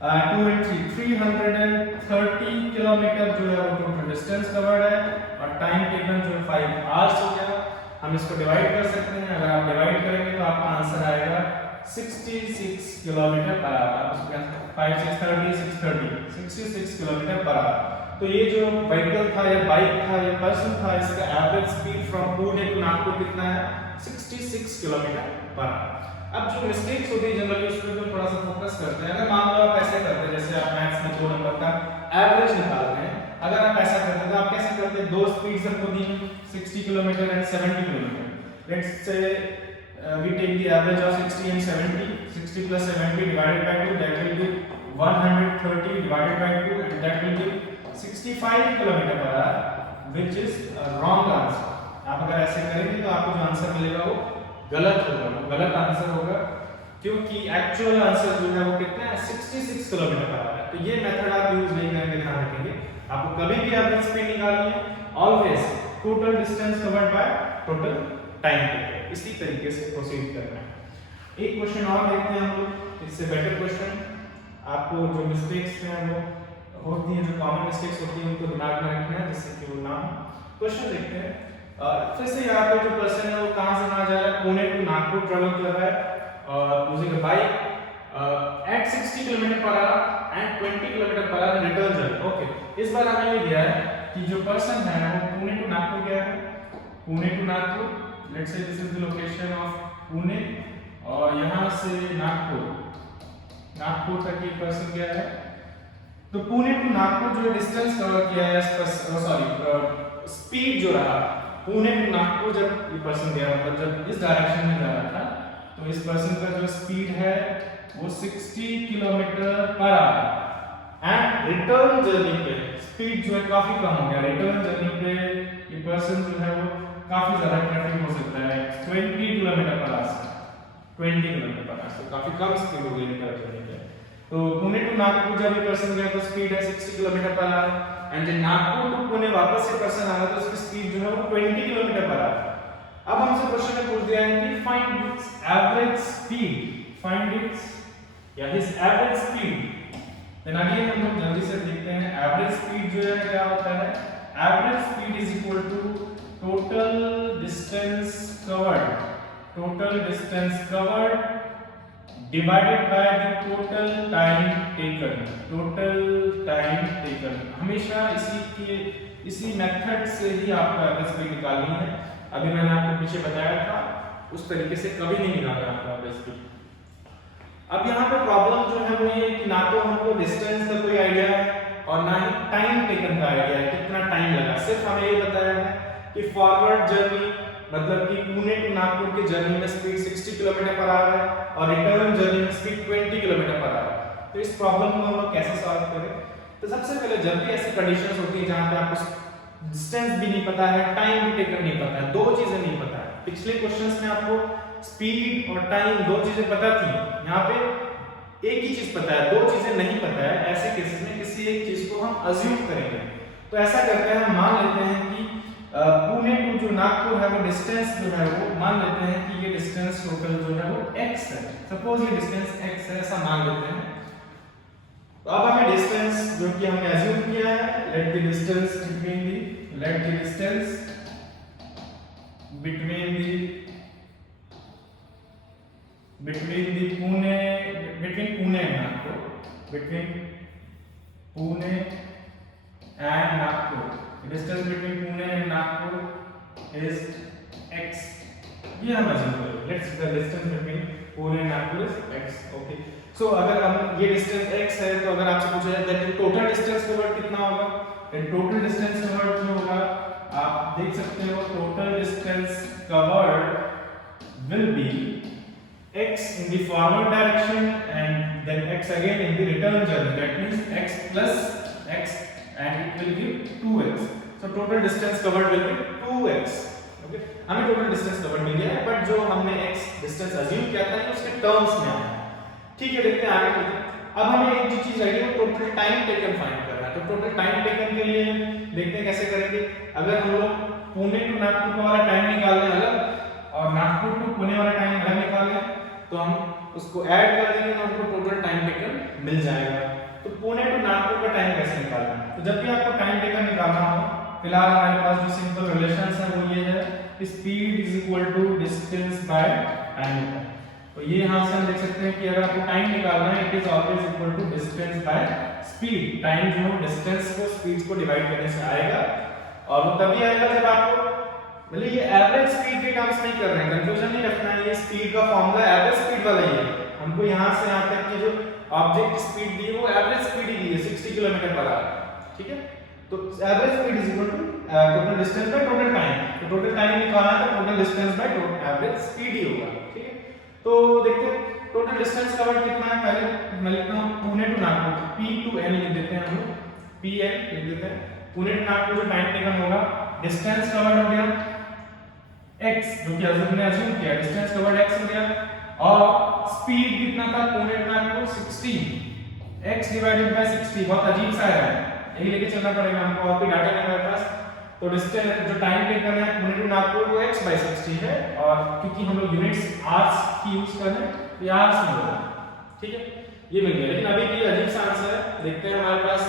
2 * 330 किलोमीटर जो है वो टोटल डिस्टेंस कवर्ड है और टाइम टेकन जो है 5 आवर्स हो गया। हम इसको डिवाइड कर सकते हैं, अगर आप डिवाइड करेंगे तो आपका आंसर आएगा 66 kilometre per hour. 5 6 30 630 66 kilometre per hour. तो ये जो व्हीकल था या बाइक था या पर्सन था, इसका average speed from Pune to Nagpur कितना है 66 किलोमीटर पर आवर। अब जो मिस्टेक्स होती है जनरली उस पर थोड़ा सा फोकस करते हैं। अगर मान लो आप ऐसे करते हैं, जैसे आप मैथ्स में 2 नंबर का एवरेज निकाल रहे हैं, अगर आप ऐसा करते तो आप कैसे करते, दो स्पीड्स हमको दी 60 kilometre and 70 kilometre. Let's say we take the average of 60 and 70. 60 plus 70 divided by 2, that will give 130 divided by 2, and that will give 65 kilometre per hour, which is a wrong answer। आप अगर ऐसे करेंगे तो आपको जो answer मिलेगा वो गलत होगा, वो गलत आंसर होगा, क्योंकि एक्चुअल आंसर जो है वो कितना है 66 किलोमीटर पर आवर है। तो ये मेथड आप यूज नहीं करेंगे, ध्यान रखेंगे। आपको कभी भी एवरेज स्पीड निकालनी है, always total distance covered bye total time taken, इसी तरीके से प्रोसीड करना है। एक क्वेश्चन और देखते हैं हम लोग, इससे बेटर क्वेश्चन। आपको जो मिस्टेक्स हैं वो होती हैं, जो कॉमन मिस्टेक्स होती हैं उनको दिमाग में रखना है जिससे कि वो ना हो। क्वेश्चन देखते हैं। फिर से यहाँ पे जो पर्सन है वो कहाँ से कहाँ जा रहा है, पुणे टू नागपुर ट्रेवल कर रहा है और using a bike at 60 kilometre per hour and 20 kilometre per hour return journey. Okay, इस बार हमें ये दिया है कि जो पर्सन है वो पुणे टू नागपुर गया है, Pune to Nagpur, let's say this is the location of Pune, और यहाँ से नागपुर तक ये पर्सन गया है। तो पुणे टू नागपुर जो डिस्टेंस कवर किया है, सॉरी स्पीड जो रहा, पुणे टू नागपुर जब ये पर्सन गया, मतलब जब इस डायरेक्शन में जा रहा था, तो इस पर्सन का जो स्पीड है वो 60 kilometre per hour and return journey पे स्पीड जो है काफी कम हो गया। रिटर्न जर्नी पे ये पर्सन जो है वो काफी ज्यादा ट्रैफिक हो सकता है 20 किलोमीटर पर आवर से, 20 किलोमीटर पर आवर से काफी कम स्पीड हो गई रिटर्न जर्नी पे। तो पुणे टू नागपुर जब ये पर्सन गया तो स्पीड है 60 किलोमीटर पर आवर, एंड जब नागपुर टू पुणे वापस से पर्सन आया तो उसकी स्पीड जो है वो 20 किलोमीटर पर आवर। अब हमसे क्वेश्चन में पूछ दिया है कि find its average speed, find its या his average speed. Then again हम लोग जल्दी से देखते हैं एवरेज स्पीड जो है क्या होता है। Average speed is equal to total distance covered divided by the total time taken. हमेशा इसी मेथड से ही आपको एवरेज स्पीड निकालनी है। अभी मैंने आपको पीछे बताया था, उस तरीके से कभी नहीं निकालना आपको एवरेज स्पीड। अब यहाँ पे प्रॉब्लम जो है वो ये कि ना तो हमको डिस्टेंस का कोई आइडिया है और ना ही टाइम टेकन का आइडिया है, कितना टाइम लगा। सिर्फ हमें ये बताया है कि फॉरवर्ड जर्नी मतलब कि पुणे टू नागपुर की जर्नी में स्पीड 60 किलोमीटर पर आवर है और रिटर्न जर्नी में स्पीड 20 किलोमीटर पर आवर है। तो इस प्रॉब्लम को हम लोग कैसे सॉल्व करें। तो सबसे पहले जब भी ऐसी कंडीशंस होती है जहाँ पे आपको डिस्टेंस भी नहीं पता है, टाइम भी टेकन नहीं पता है, दो चीजें नहीं पता है। पिछले क्वेश्चंस में आपको स्पीड और टाइम दो चीजें पता थी, यहाँ पे एक ही चीज पता है, दो चीजें नहीं पता है। ऐसे केसेस में किसी एक चीज को हम अज्यूम करेंगे। तो ऐसा करते हैं, हम मान लेते हैं कि पुणे टू जो नागपुर है वो डिस्टेंस जो है वो मान लेते हैं कि ये डिस्टेंस टोटल जो है वो x है। सपोज ये डिस्टेंस x है, ऐसा मान लेते हैं। तो अब हमें डिस्टेंस जो कि हमने अज्यूम किया है, let the distance between Pune and Nagpur, between Pune and Nagpur, the distance between Pune and Nagpur is x. ये हम assume करें, let's the distance between Pune and Nagpur is x. Okay, so अगर हम ये distance x है तो अगर आपसे पूछा जाए that total distance covered कितना होगा, then total distance covered जो होगा आप देख सकते हो, total distance covered will be x in the forward direction and then x again in the return journey, that means x plus x and it will give 2x. So total distance covered will be 2x. Okay, हमें total distance covered मिल गया है, but जो हमने x distance assume किया था ये उसके terms में आया। ठीक है, देखते हैं आगे। अब हमें एक जो चीज आई है वो total time taken find करना है। तो total time taken के लिए देखते हैं कैसे करेंगे। अगर हम लोग पुणे टू नागपुर का वाला टाइम निकाल लें अलग और नागपुर टू पुणे वाला टाइम अलग निकाल लें तो हम उसको ऐड कर देंगे तो हमको टोटल टाइम टेकन मिल जाएगा। तो पुणे टू नागपुर का टाइम कैसे निकालना है। तो जब भी आपको टाइम टेकन निकालना हो, फिलहाल हमारे पास जो सिंपल रिलेशंस है वो ये है, speed is equal to distance by time. तो ये यहां से हम देख सकते हैं कि अगर आपको टाइम निकालना है it is always equal to distance by speed. Time जो डिस्टेंस को स्पीड को डिवाइड करने से आएगा और वो तभी आएगा जब आपको मतलब ये एवरेज स्पीड के टर्म्स नहीं कर रहे हैं, कंफ्यूजन नहीं रखना है। ये स्पीड का फॉर्मूला एवरेज स्पीड वाला ही है। हमको यहां से यहां तक की जो ऑब्जेक्ट स्पीड दी है वो एवरेज स्पीड ही दी है 60 किलोमीटर पर आवर। ठीक है, तो average speed is equal to total distance by total time. तो टोटल टाइम निकालना है तो total distance by average speed ही होगा, ठीक है। तो देखते हैं टोटल डिस्टेंस कवर्ड कितना है। पहले मैं लिखता हूं Pune to Nagpur, P to N लिख देते हैं हम लोग, PN लिख देते हैं। पुणे टू नागपुर जो टाइम टेकन होगा, डिस्टेंस कवर्ड हो गया x, जो कि हमने अज्यूम किया, डिस्टेंस कवर्ड x हो गया, और स्पीड कितना था Pune to Nagpur 60, x divided by 60। बहुत अजीब सा है, यही लेके चलना पड़ेगा हमको, और कोई डाटा नहीं हमारे पास। तो डिस्टेंस जो टाइम टेकन है पुणे टू नागपुर वो x बाय 60 है, और क्योंकि हम लोग यूनिट्स आवर्स की यूज कर रहे हैं तो ये आवर्स में होगा, ठीक है। ये मिल गया, लेकिन अभी भी अजीब सा आंसर है। देखते हैं हमारे पास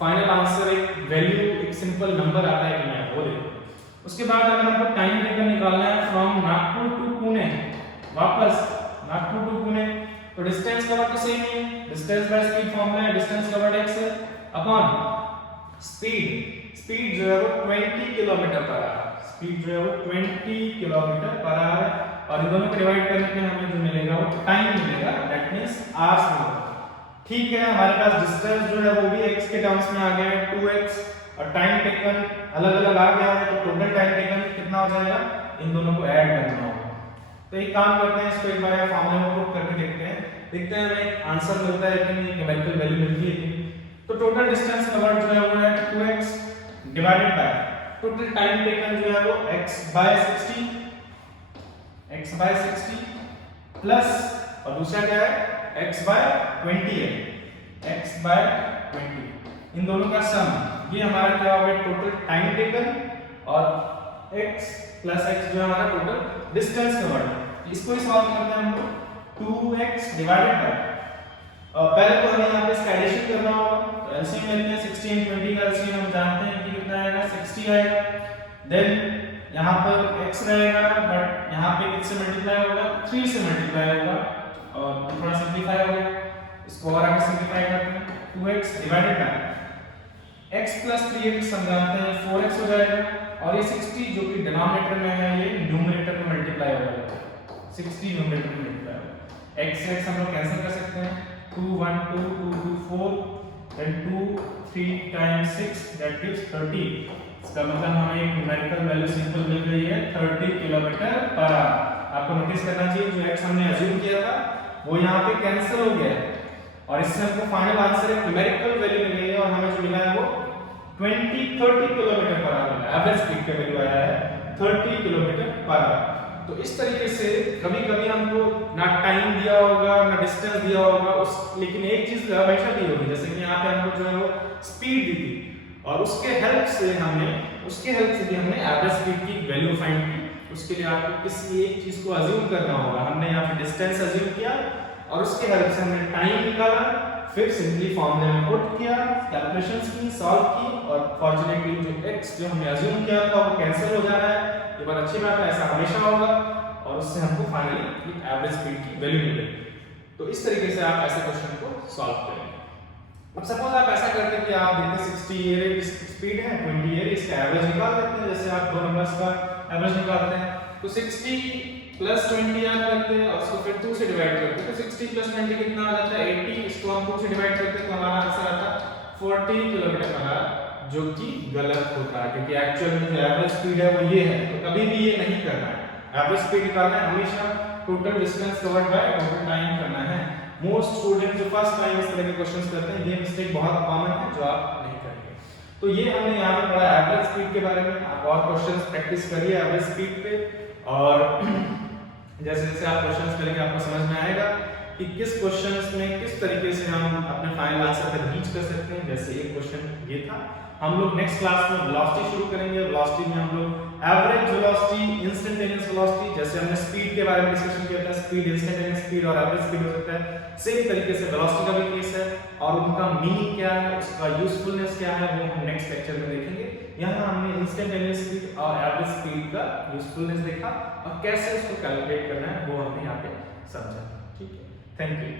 फाइनल आंसर एक वैल्यू, एक सिंपल नंबर आता है कि नहीं, वो देखो। उसके बाद अगर हमको टाइम टेकन निकालना है फ्रॉम नागपुर टू पुणे, वापस नागपुर टू पुणे, तो डिस्टेंस कवर्ड तो सेम ही है, डिस्टेंस बाय स्पीड फॉर्मूला है, डिस्टेंस कवर्ड x है अपॉन स्पीड। स्पीड जो है वो 20 किलोमीटर पर आवर, स्पीड जो है वो 20 किलोमीटर पर आवर है, और इन दोनों को डिवाइड करने पे हमें जो मिलेगा वो टाइम मिलेगा, दैट मींस आवर्स मिलेगा, ठीक है। हमारे पास डिस्टेंस जो है वो भी x के टर्म्स में आ गया है 2x, और टाइम टेकन अलग-अलग आ गया है, तो टोटल टाइम टेकन कितना हो जाएगा, इन दोनों को ऐड करना होगा। तो एक काम करते हैं, इसको एक बार फॉर्मूला में पुट करके देखते हैं हमें आंसर मिलता है कि नहीं, न्यूमेरिकल वैल्यू मिलती है कि नहीं। तो टोटल डिस्टेंस कवर्ड जो है वो है 2x divided by total time taken जो है वो x बाय 60 प्लस, और दूसरा क्या है x बाय 20 है, x बाय 20, इन दोनों का सम, ये हमारा क्या होगा टोटल टाइम टेकन, और x प्लस x जो है हमारा टोटल डिस्टेंस कवर्ड। इसको ही सॉल्व करते हैं हमको, 2x डिवाइडेड बाय, पहले तो हमें यहाँ पे इसका एडिशन करना होगा, तो एलसीएम लेते हैं 60 और 20 का एलसीएम हम जानते हैं कि कितना आएगा, 60 आएगा। देन यहाँ पर x रहेगा, बट यहाँ पे किससे मल्टीप्लाई होगा, 3 से मल्टीप्लाई होगा, और थोड़ा सिंपलीफाई हो गया, इसको और आगे सिंपलीफाई करते हैं, 2x divided by x plus 3x हम जानते हैं 4x हो जाएगा, और ये 60 जो कि डिनोमिनेटर में है ये न्यूमरेटर में मल्टीप्लाई हो जाएगा, 60 न्यूमरेटर में मल्टीप्लाई होगा। x से x हम लोग कैंसिल कर सकते हैं, 2 1 2 2 2 4, then 2 3 times 6 that gives 30। इसका मतलब हमें एक न्यूमेरिकल वैल्यू सिंपल मिल गई है 30 किलोमीटर पर आवर। आपको नोटिस करना चाहिए जो x हमने अज्यूम किया था वो यहाँ पे कैंसिल हो गया है, और इससे हमको फाइनल आंसर एक न्यूमेरिकल वैल्यू मिल गई है, और हमें जो मिला है वो 30 किलोमीटर पर आवर मिला है। एवरेज स्पीड का वैल्यू आया है 30 किलोमीटर पर आवर। तो इस तरीके से कभी-कभी हमको ना टाइम दिया होगा ना डिस्टेंस दिया होगा, लेकिन एक चीज हमेशा दी होगी, जैसे कि यहाँ पे हमको जो है वो स्पीड दी थी, और उसके हेल्प से भी हमने एवरेज स्पीड की वैल्यू फाइंड की। उसके लिए आपको किसी एक चीज को अज्यूम करना होगा। हमने यहाँ पे डिस्टेंस अज्यूम किया, और उसके हेल्प से हमने टाइम निकाला, फिर सिंपली फॉर्मूले में पुट किया, कैलकुलेशंस की, सॉल्व की, और फॉर्चूनेटली जो x जो हमने अज्यूम किया था वो कैंसिल हो जा रहा है। ये बात अच्छी बात है, ऐसा हमेशा होगा, और उससे हमको फाइनली एवरेज स्पीड की वैल्यू मिल गई। तो इस तरीके से आप ऐसे क्वेश्चन को सॉल्व करेंगे। अब सपोज आप ऐसा करते हैं कि आप देखते हैं 60 ये स्पीड है, 20 ये, इसका एवरेज निकाल देते हैं। जैसे आप दो नंबर्स का एवरेज निकालते हैं तो 60 प्लस 20 आप करते हैं, और उसको फिर 2 से डिवाइड करते हैं, तो 60 प्लस 20 कितना आ जाता है 80। इसको हम 2 से डिवाइड करते हैं तो हमारा आंसर आता है 40 किलोमीटर पर आवर, जो कि gलत होता है, क्योंकि एक्चुअल में जो एवरेज स्पीड है वो ये है। तो कभी भी ये नहीं करना है। एवरेज स्पीड निकालना है हमेशा total distance covered bye total time करना है। मोस्ट स्टूडेंट जो फर्स्ट टाइम इस तरह के क्वेश्चंस करते हैं, ये मिस्टेक बहुत कॉमन है जो आप नहीं करेंगे। तो ये हमने यहाँ पे पढ़ा एवरेज स्पीड के बारे में। आप और क्वेश्चंस प्रैक्टिस करिए एवरेज स्पीड पे, और जैसे जैसे आप क्वेश्चंस करेंगे आपको समझ में आएगा कि किस क्वेश्चंस में किस तरीके से हम अपने फाइनल आंसर तक रीच कर सकते हैं। जैसे एक क्वेश्चन ये था। हम लोग नेक्स्ट क्लास में वेलोसिटी शुरू करेंगे। वेलोसिटी में हम लोग एवरेज वेलोसिटी, इंस्टेंटेनियस वेलोसिटी, जैसे हमने स्पीड के बारे में डिस्कशन किया था, स्पीड, इंस्टेंटेनियस स्पीड और एवरेज स्पीड हो सकता है। सेम तरीके से वेलोसिटी का भी केस है, और उनका मीनिंग क्या है, उसका यूजफुलनेस क्या है, वो हम नेक्स्ट लेक्चर में देखेंगे। यहाँ हमने इंस्टेंटेनियस स्पीड और एवरेज स्पीड का यूजफुलनेस देखा, और कैसे उसको कैलकुलेट करना है वो हमने यहाँ पे समझा। ठीक है, थैंक यू।